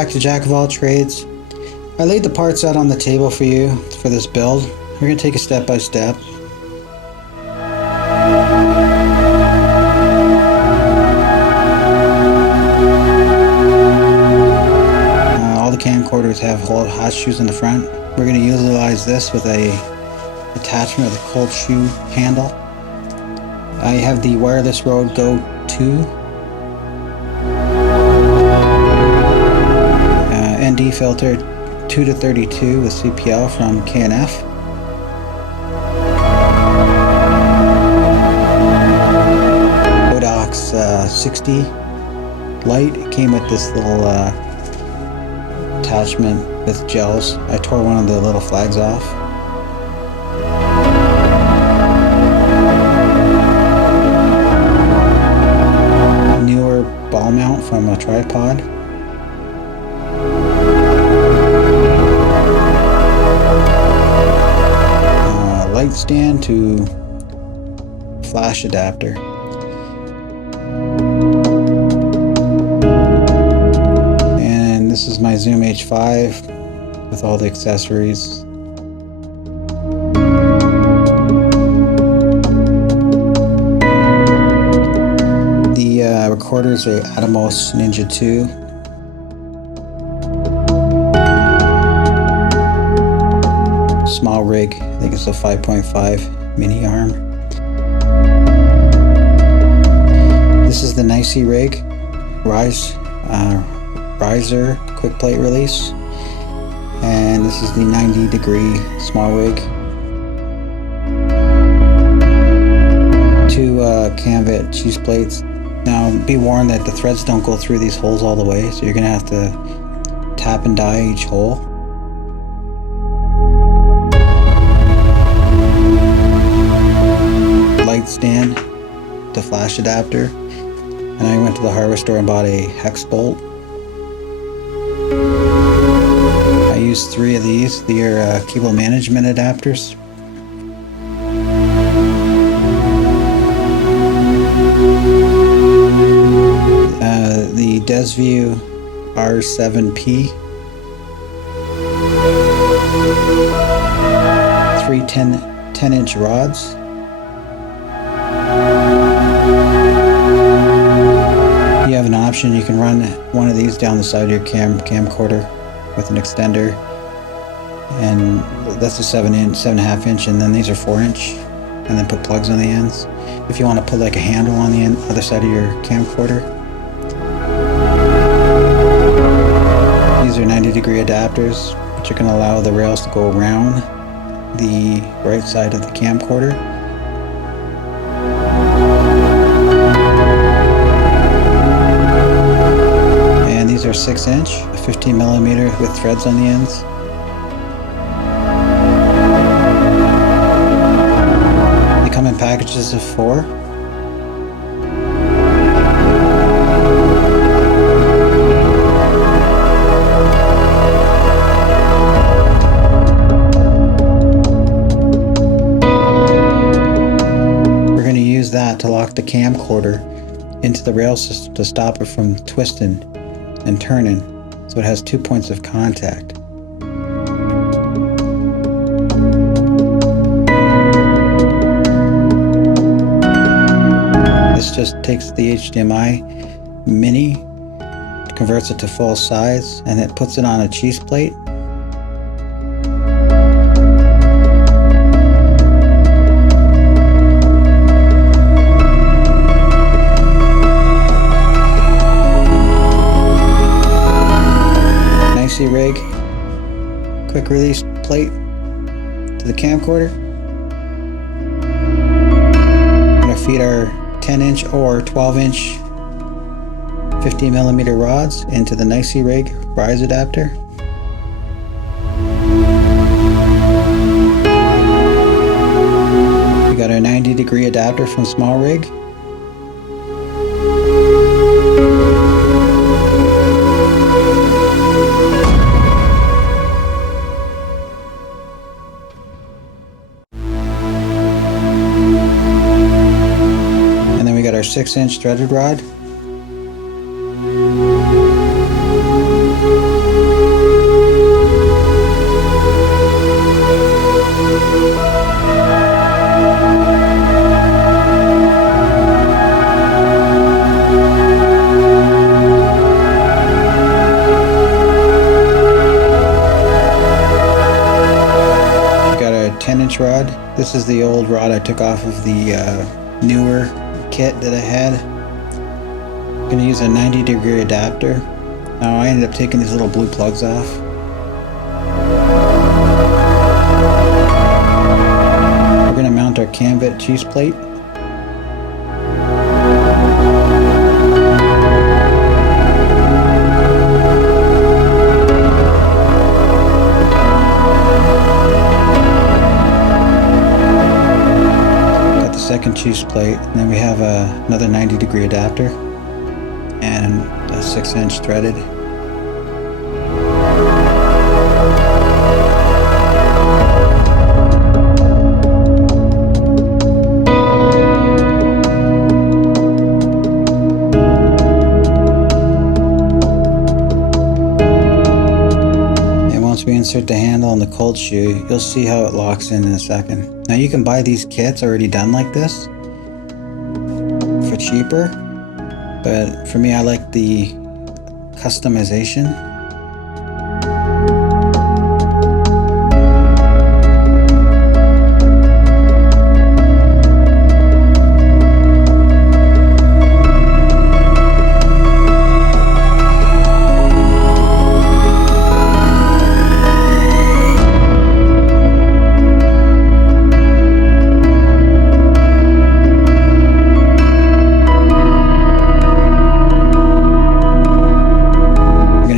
back to Jack of all trades. I laid the parts out on the table for you for this build. We're going to take it step by step. All the camcorders have hot shoes in the front. We're going to utilize this with a attachment with a cold shoe handle. I have the wireless Rode Go 2. ND filter 2 to 32 with CPL from K&F. Godox 60 light. It came with this little attachment with gels. I tore one of the little flags off. Newer ball mount from a tripod. Light stand to flash adapter. And this is my Zoom H5 with all the accessories. The recorder is a Atomos Ninja 2. SmallRig, I think it's a 5.5 mini arm. This is the Nicey rig, riser quick plate release, and this is the 90-degree SmallRig. Two Canvit cheese plates. Now be warned that the threads don't go through these holes all the way, so you're going to have to tap and die each hole. Light stand, the flash adapter, and I went to the hardware store and bought a hex bolt. I used 3 of these. They are cable management adapters. The Desview R7P, 3 10-inch rods. You have an option, you can run one of these down the side of your camcorder with an extender, and that's a 7.5 inch, and then these are 4-inch, and then put plugs on the ends. If you want to put like a handle on the other side of your camcorder. These are 90-degree adapters, which are going to allow the rails to go around the right side of the camcorder. These are 6-inch, 15mm with threads on the ends. They come in packages of 4. We're going to use that to lock the camcorder into the rail system to stop it from twisting and turning, so it has 2 points of contact. This just takes the HDMI Mini, converts it to full size, and it puts it on a cheese plate. Rig, quick release plate to the camcorder. We're going to feed our 10-inch or 12-inch 50mm rods into the Nicey rig rise adapter. We got our 90-degree adapter from SmallRig. Our 6-inch threaded rod. 6-inch rod. This is the old rod I took off of the newer kit that I had. I'm going to use a 90-degree adapter. Now I ended up taking these little blue plugs off. We're going to mount our Camvit cheese plate. Second cheese plate, and then we have another 90-degree adapter and a 6-inch threaded. And once we insert the handle on the cold shoe, you'll see how it locks in a second. Now you can buy these kits already done like this for cheaper, but for me I like the customization.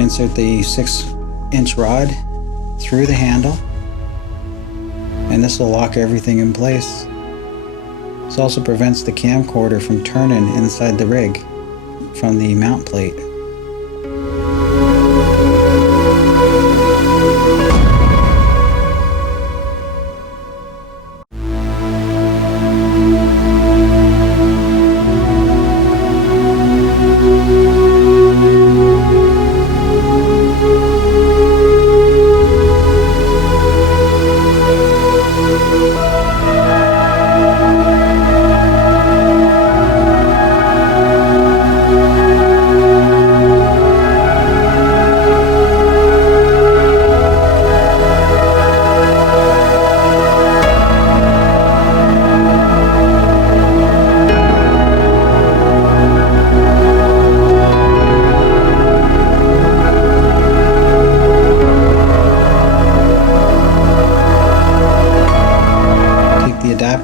Insert the 6-inch rod through the handle, and this will lock everything in place. This also prevents the camcorder from turning inside the rig from the mount plate.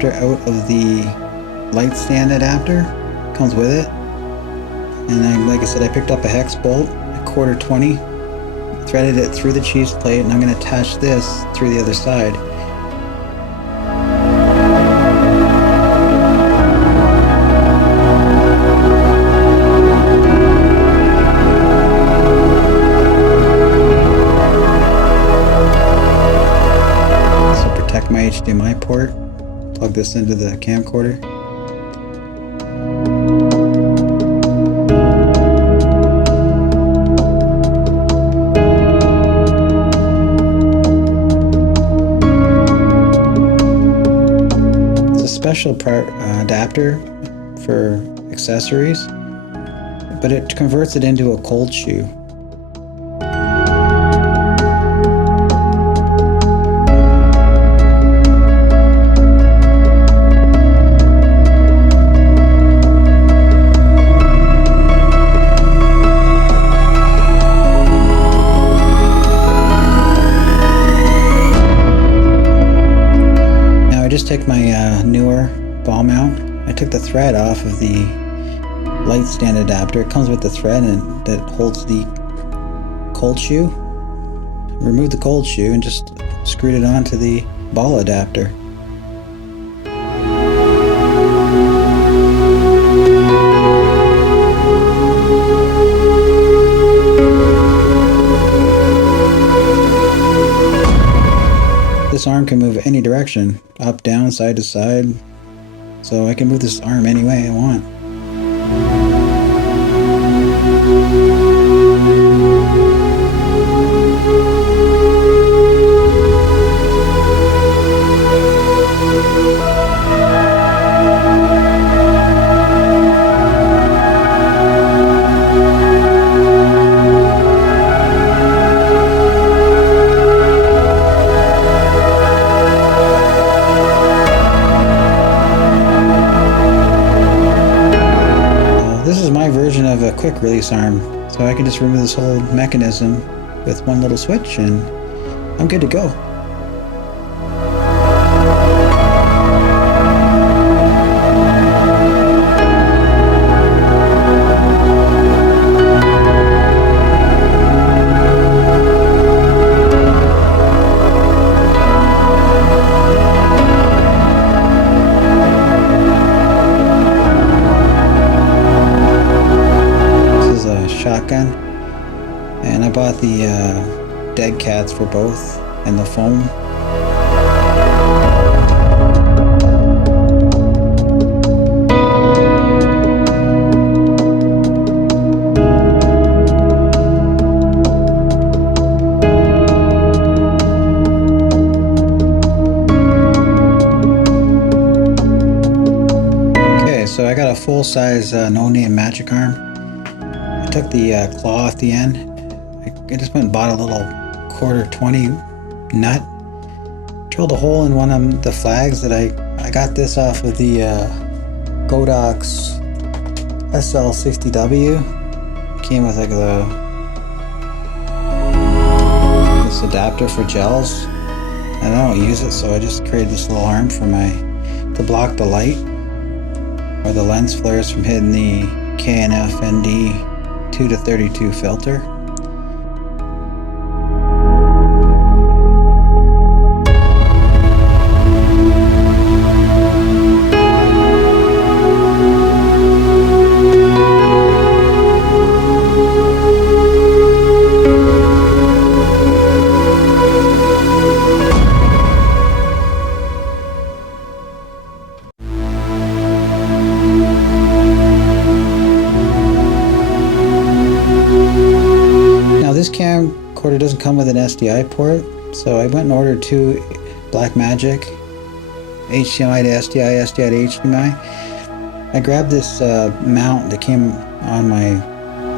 Out of the light stand adapter, comes with it, and like I said, I picked up a hex bolt, a 1/4 20, threaded it through the cheese plate, and I'm going to attach this through the other side. This will protect my HDMI port. Plug this into the camcorder. It's a special adapter for accessories, but it converts it into a cold shoe. Take my newer ball mount. I took the thread off of the light stand adapter. It comes with the thread and that holds the cold shoe. Removed the cold shoe and just screwed it onto the ball adapter. This arm can move any direction, up, down, side to side, so I can move this arm any way I want. quick release arm, so I can just remove this whole mechanism with one little switch and I'm good to go. Shotgun, and I bought the dead cats for both and the foam. Okay, so I got a full-size no-name magic arm. I took the claw off the end. I just went and bought a little 1/4-20 nut. Drilled a hole in one of the flags that I got this off of the Godox SL60W. Came with like this adapter for gels. And I don't use it, so I just created this little arm for to block the light or the lens flares from hitting the K&F ND 2-32 filter. This camcorder doesn't come with an SDI port, so I went and ordered 2 Blackmagic HDMI to SDI, SDI to HDMI. I grabbed this mount that came on my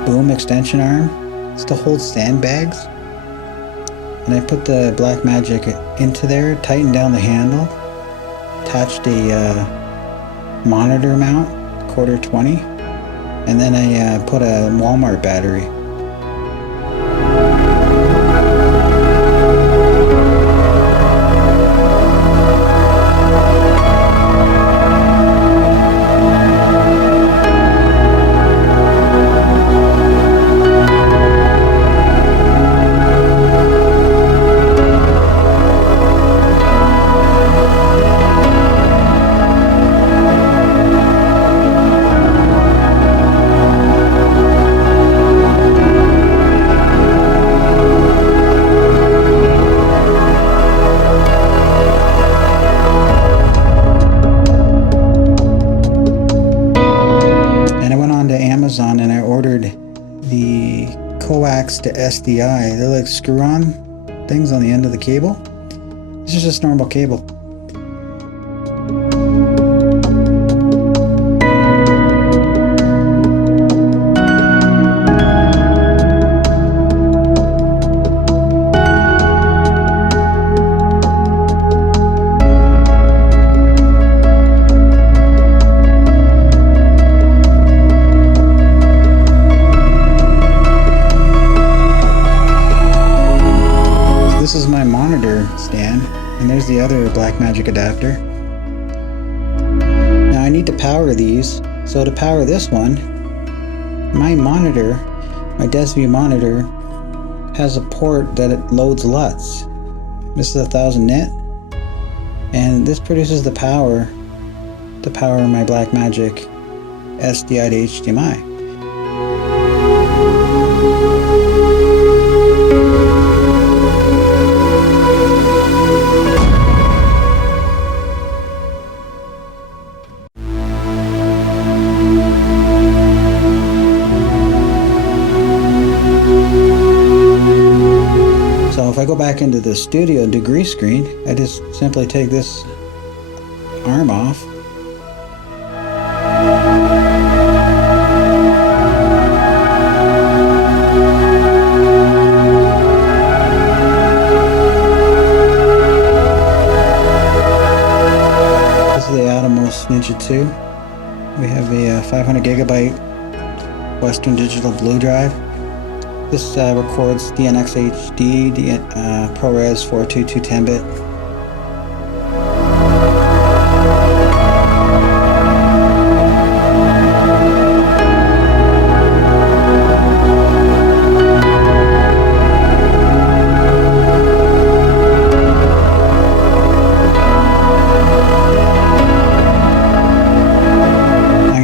boom extension arm. It's to hold sandbags, and I put the Blackmagic into there, tightened down the handle, attached a monitor mount 1/4-20, and then I put a Walmart battery. And I ordered the coax to SDI. They're like screw-on things on the end of the cable. This is just normal cable. This is my monitor stand, and there's the other Blackmagic adapter. Now I need to power these, so to power this one, my monitor, my Desview monitor, has a port that it loads LUTs. This is 1000 nit, and this produces the power to power my Blackmagic SDI to HDMI. So if I go back into the studio and do grease screen, I just simply take this arm off. This is the Atomos Ninja 2. We have a 500 gigabyte Western Digital Blue Drive. This records DNX HD, ProRes 422 10-bit.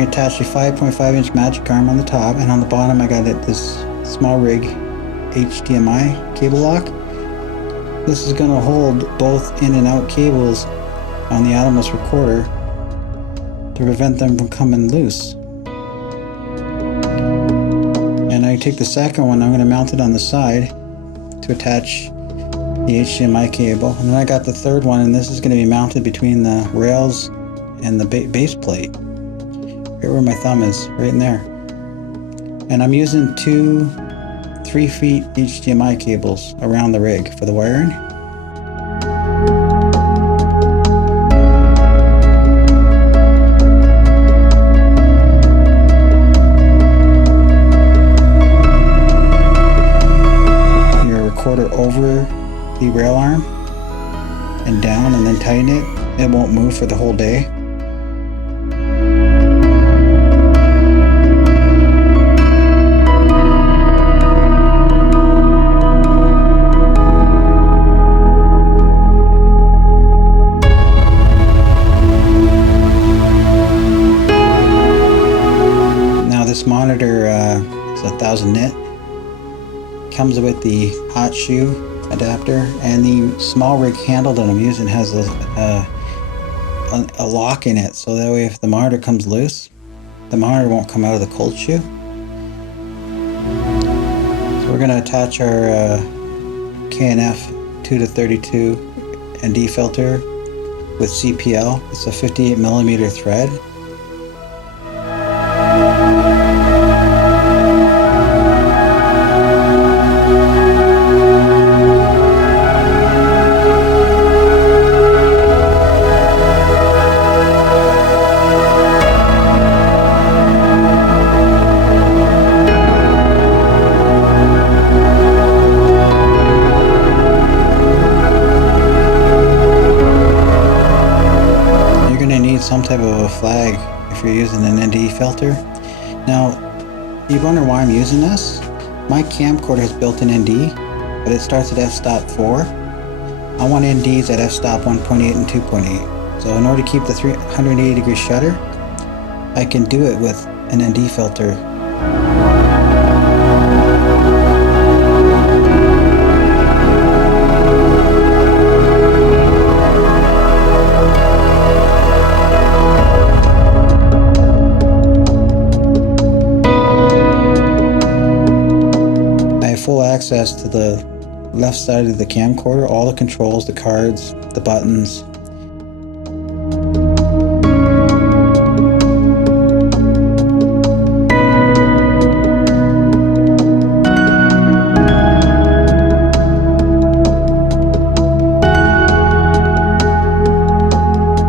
Attach a 5.5-inch magic arm on the top, and on the bottom I got this SmallRig HDMI cable lock. This is going to hold both in and out cables on the Atomos recorder to prevent them from coming loose. And I take the second one, I'm going to mount it on the side to attach the HDMI cable, and then I got the third one, and this is going to be mounted between the rails and the base plate. Right where my thumb is, right in there. And I'm using two 3-feet HDMI cables around the rig for the wiring. Your recorder over the rail arm and down, and then tighten it. It won't move for the whole day. Monitor is 1000 nit. Comes with the hot shoe adapter, and the SmallRig handle that I'm using has a lock in it, so that way if the monitor comes loose, the monitor won't come out of the cold shoe. So we're going to attach our KNF 2-32 ND filter with CPL. It's a 58mm thread. Some type of a flag if you're using an ND filter. Now, you wonder why I'm using this. My camcorder has built-in ND, but it starts at f-stop 4. I want NDs at f-stop 1.8 and 2.8. So in order to keep the 380-degree shutter, I can do it with an ND filter. Full access to the left side of the camcorder, all the controls, the cards, the buttons.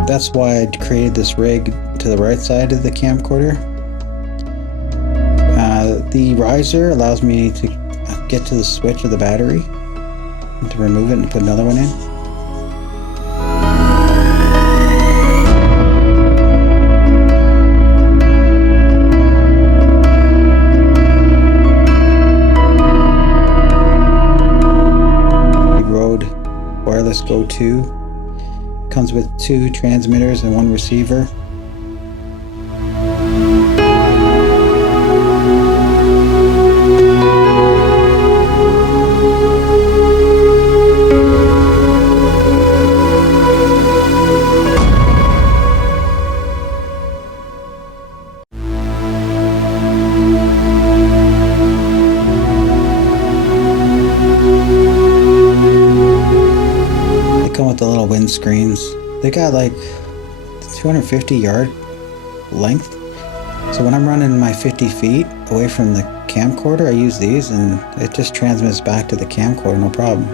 That's why I created this rig to the right side of the camcorder. The riser allows me to get to the switch of the battery and to remove it and put another one in. The Rode Wireless Go 2 comes with 2 transmitters and 1 receiver. With the little windscreens, they got like 250 yard length, so when I'm running my 50 feet away from the camcorder, I use these and it just transmits back to the camcorder, no problem.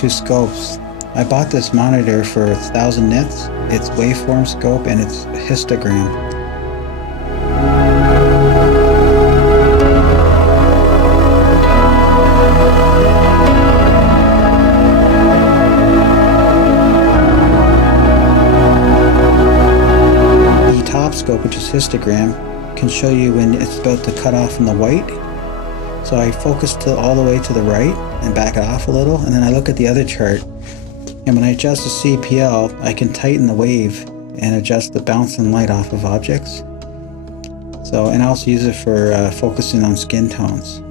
two scopes. I bought this monitor for 1000 nits. It's waveform scope and it's histogram. The top scope, which is histogram, can show you when it's about to cut off in the white. So I focus all the way to the right and back it off a little, and then I look at the other chart, and when I adjust the CPL, I can tighten the wave and adjust the bounce and light off of objects. So, and I also use it for focusing on skin tones.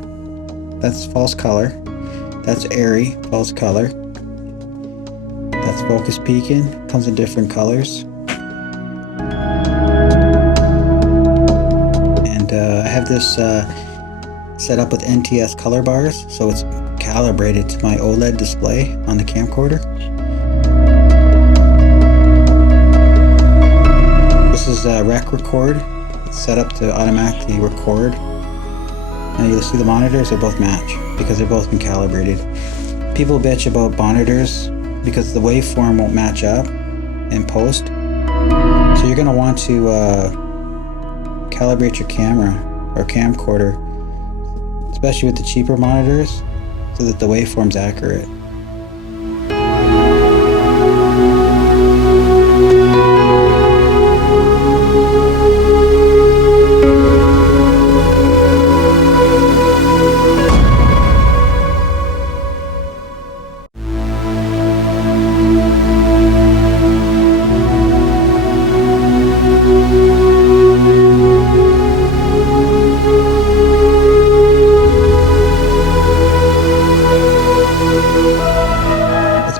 That's false color. That's airy, false color. That's focus peaking, comes in different colors. And I have this set up with NTS color bars, so it's calibrated to my OLED display on the camcorder. This is rec record. It's set up to automatically record. Now you'll see the monitors, they both match because they've both been calibrated. People bitch about monitors because the waveform won't match up in post. So you're going to want to calibrate your camera or camcorder, especially with the cheaper monitors, so that the waveform's accurate.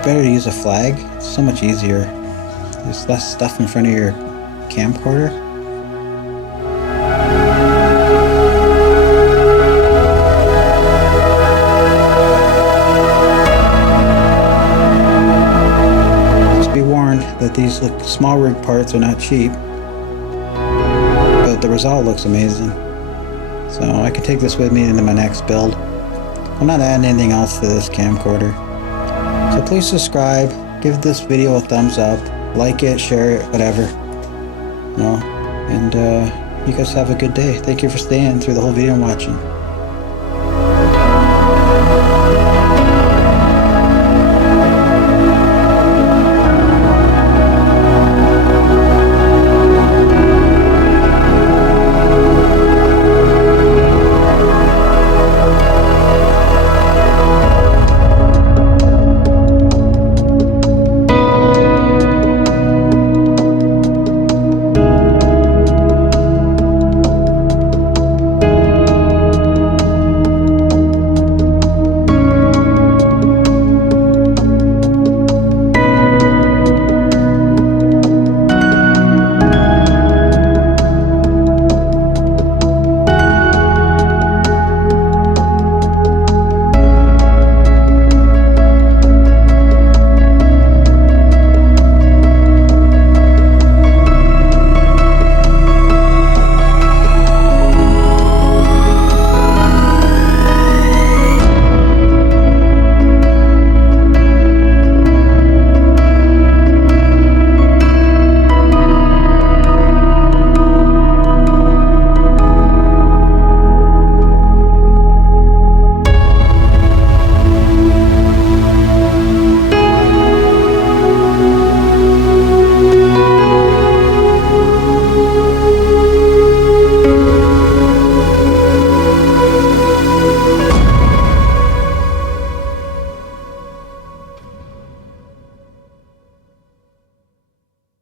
Better to use a flag. It's so much easier. There's less stuff in front of your camcorder. Just be warned that these small rig parts are not cheap, but the result looks amazing. So I could take this with me into my next build. I'm not adding anything else to this camcorder. So please subscribe, give this video a thumbs up, like it, share it, whatever. You know, and you guys have a good day. Thank you for staying through the whole video and watching.